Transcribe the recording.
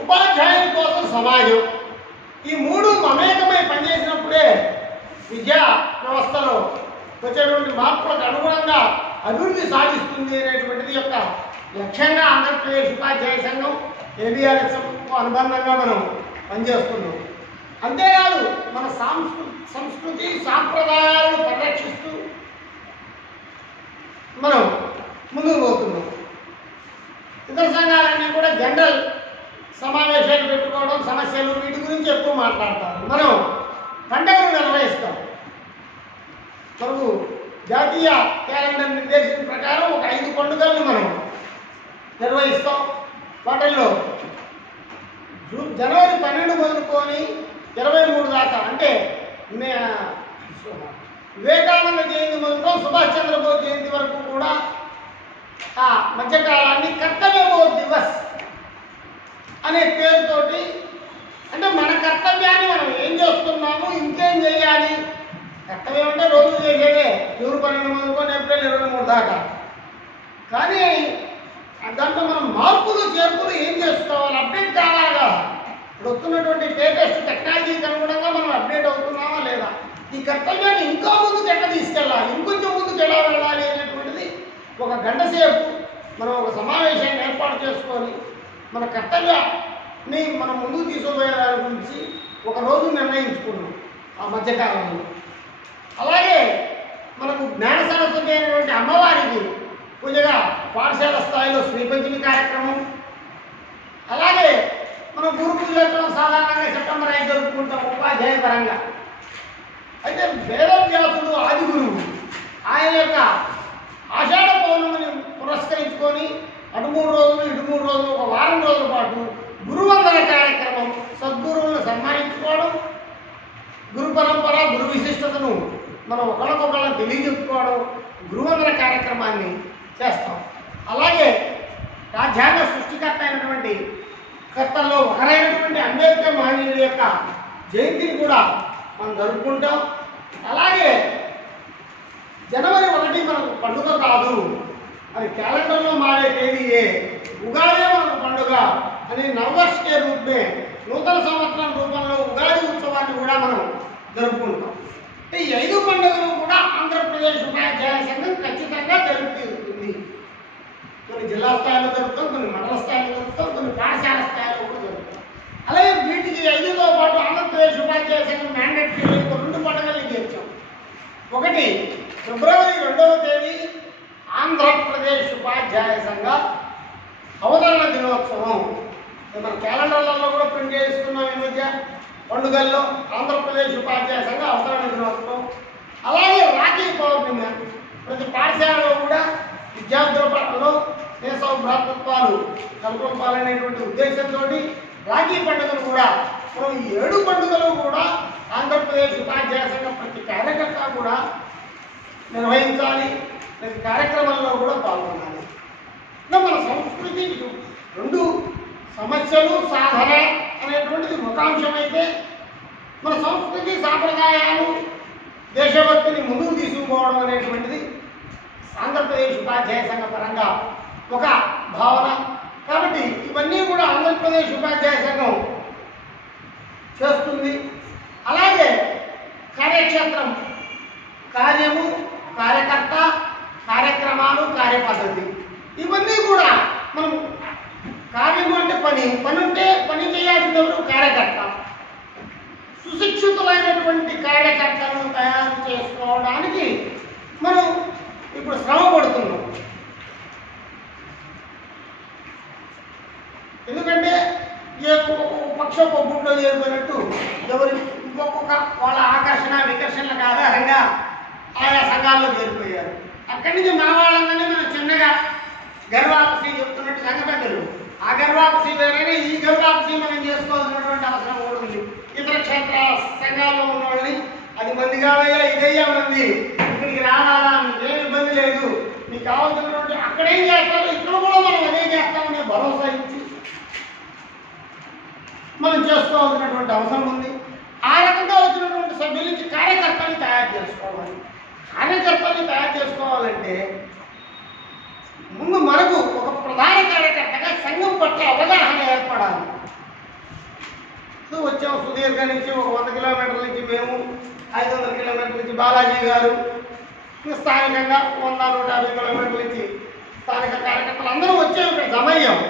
ఉపాధ్యాయుల కోసం సమాజం, ఈ మూడు మమేకమై పనిచేసినప్పుడే విద్యా వ్యవస్థలో వచ్చేటువంటి మార్పులకు అనుగుణంగా అభివృద్ధి సాధిస్తుంది అనేటువంటిది యొక్క లక్ష్యంగా ఆంధ్రప్రదేశ్ ఉపాధ్యాయ సంఘం ఏబిఆర్ఎస్కు అనుబంధంగా మనం పనిచేస్తున్నాం. అంతేకాదు మన సంస్కృతి సాంప్రదాయాలను పరిరక్షిస్తూ మనం ముందుకు పోతున్నాం. ఇతర సంఘాలన్నీ కూడా జనరల్ సమావేశాలు పెట్టుకోవడం, సమస్యలు వీటి గురించి ఎక్కువ మాట్లాడతారు. మనం పండుగలు నిర్వహిస్తాం. మనకు జాతీయ క్యాలెండర్ నిర్దేశించిన ప్రకారం ఒక 5 పండుగలను మనం నిర్వహిస్తాం. వాటిల్లో జనవరి 12 మొదలుకొని 23 దాకా, అంటే వివేకానంద జయంతి మొదలుకొని సుభాష్ చంద్రబోస్ జయంతి వరకు కూడా ఆ మధ్యకాలాన్ని కర్తవ్యబోధ్ దివస్ అనే పేరుతోటి, అంటే మన కర్తవ్యాన్ని మనం ఏం చేస్తున్నాము, ఇంకేం చేయాలి. కర్తవ్యం అంటే రోజు చేసేదే, జూన్ 12 మొదలుకొని ఏప్రిల్ 23 దాకా. కానీ దాంట్లో మనం మార్పులు చేర్పులు ఏం చేసుకోవాలి, అప్డేట్ కావాలా. ఇప్పుడు వస్తున్నటువంటి లేటెస్ట్ టెక్నాలజీకి అనుగుణంగా మనం అప్డేట్ అవుతున్నామా లేదా, ఈ కర్తవ్యాన్ని ఇంకా ముందుకు ఎట్లా తీసుకెళ్ళాలి, ఇంకొంచెం ముందుకు ఎలా వెళ్ళాలి అనేటువంటిది ఒక గంట సేపు మనం ఒక సమావేశాన్ని ఏర్పాటు చేసుకొని మన కర్తవ్యాన్ని మనం ముందుకు తీసుకుపోయే దాని గురించి ఒక రోజు నిర్ణయించుకున్నాం ఆ మధ్యకాలంలో. అలాగే మనకు జ్ఞాన సరస్వతి అయినటువంటి అమ్మవారికి పూజగా పాఠశాల స్థాయిలో శ్రీపంచమి కార్యక్రమం, అలాగే మనం గురు పూజలు సాధారణంగా సెప్టెంబర్ 5 జరుపుకుంటాం ఉపాధ్యాయ పరంగా. అయితే వేదవ్యాసుడు ఆది గురువు, ఆయన యొక్క ఆషాఢ పౌర్ణమిని పురస్కరించుకొని అటు 3 రోజులు ఇటు 3 రోజులు ఒక వారం రోజుల పాటు గురువందన కార్యక్రమం, సద్గురువులను సన్మానించుకోవడం, గురు పరంపర గురు విశిష్టతను మనం ఒకరికొకళ్ళని తెలియజెప్పుకోవడం, గురువందన కార్యక్రమాన్ని చేస్తాం. అలాగే రాజ్యాంగ సృష్టికర్త అయినటువంటి కర్తల్లో ఒకరైనటువంటి అంబేద్కర్ మహనీయుడి యొక్క జయంతిని కూడా మనం జరుపుకుంటాం. అలాగే జనవరి 1 మనకు పండుగ కాదు, అది క్యాలెండర్లో మారే తేదీయే, ఉగాదే మనకు పండుగ అని నవవర్ష కే రూపే నూతన సంవత్సరం రూపంలో ఉగాది ఉత్సవాన్ని కూడా మనం జరుపుకుంటాం. ఈ 5 పండుగలు కూడా ఆంధ్రప్రదేశ్ ఉపాధ్యాయ సంఘం ఖచ్చితంగా జరుపుతుంది. కొన్ని జిల్లా స్థాయిలో జరుపుతాం, కొన్ని మండల స్థాయిలో జరుపుతాం, కొన్ని పాఠశాల స్థాయిలో కూడా జరుపుతాం. అలాగే వీటికి 5తో పాటు ఆంధ్రప్రదేశ్ ఉపాధ్యాయ సంఘం మ్యాండేటరీ 2 పండుగలు చేర్చాం. ఒకటి ఫిబ్రవరి 2వ తేదీ ఆంధ్రప్రదేశ్ ఉపాధ్యాయ సంఘ అవతరణ దినోత్సవం. మన క్యాలెండర్లలో కూడా ప్రింట్ చేసుకున్నాం ఈ మధ్య. పండుగల్లో ఆంధ్రప్రదేశ్ ఉపాధ్యాయ సంఘ అవతరణ దినోత్సవం. అలాగే రాఖీ పౌర్ణిమ, ప్రతి పాఠశాలలో కూడా విద్యార్థుల పట్ల దేశ భ్రాతృత్వాలు నెలకొల్పాలనేటువంటి ఉద్దేశంతో రాఖీ పండుగను కూడా మనం ఈ 7 పండుగలు కూడా ఆంధ్రప్రదేశ్ ఉపాధ్యాయ సంఘం ప్రతి కార్యకర్త కూడా నిర్వహించాలి, ప్రతి కార్యక్రమంలో కూడా పాల్గొనాలి. మన సంస్కృతి 2 సమస్యలు సాధన అనేటువంటిది ముఖాంశమైతే, మన సంస్కృతి సాంప్రదాయాలు దేశభక్తిని ముందుకు తీసుకుపోవడం అనేటువంటిది ఆంధ్రప్రదేశ్ ఉపాధ్యాయ సంఘ పరంగా ఒక భావన. కాబట్టి ఇవన్నీ కూడా ఆంధ్రప్రదేశ్ ఉపాధ్యాయ సంఘం చేస్తుంది. అలాగే కార్యక్షేత్రం, కార్యము, కార్యకర్త, కార్యక్రమాలు, కార్యపద్ధతి, ఇవన్నీ కూడా మనం కార్యము అంటే పని ఉంటే పని చేయాల్సిన ఎవరు కార్యకర్త. సుశిక్షితులైనటువంటి కార్యకర్తలను తయారు చేసుకోవడానికి మనం ఇప్పుడు శ్రమ పడుతున్నాం. ఎందుకంటే ఏ పక్ష గుండెలో చేరిపోయినట్టు ఎవరి ఇంకొక వాళ్ళ ఆకర్షణ వికర్షణలకు ఆధారంగా ఆయా సంఘాల్లో చేరిపోయారు. అక్కడి నుంచి మన వాళ్ళందరినీ మనం చిన్నగా గర్వాపసి చెప్తున్నట్టు సంఘ పెద్దలు, ఆ గర్వాపసి వేరైనా ఈ గర్వాపసి మనం చేసుకోవాల్సినటువంటి అవసరం కూడా ఉంది. ఇతర క్షేత్ర సంఘాల్లో ఉన్న వాళ్ళని 10 మంది కావాలా, ఇదయ్యా మంది ఇక్కడికి రావాలా, మీకేం ఇబ్బంది లేదు, మీకు కావాల్సినటువంటి అక్కడేం చేస్తారో ఇక్కడ కూడా మనం అదే చేస్తామనే భరోసా ఇచ్చి మనం చేసుకోవాల్సినటువంటి అవసరం ఉంది. ఆ రకంగా వచ్చినటువంటి సభ్యుల నుంచి కార్యకర్తని తయారు చేసుకోవాలి. కార్యకర్తని తయారు చేసుకోవాలంటే ముందు మనకు ఒక ప్రధాన కార్యకర్తగా సంఘం పట్ల అవగాహన ఏర్పడాలి. వచ్చాము సుదీర్ఘ నుంచి ఒక 100 కిలోమీటర్ల నుంచి మేము, 500 కిలోమీటర్ల నుంచి బాలాజీ గారు, స్థానికంగా 100-150 కిలోమీటర్ల నుంచి స్థానిక కార్యకర్తలు అందరూ వచ్చాము, ఇక్కడ జమ అయ్యాము.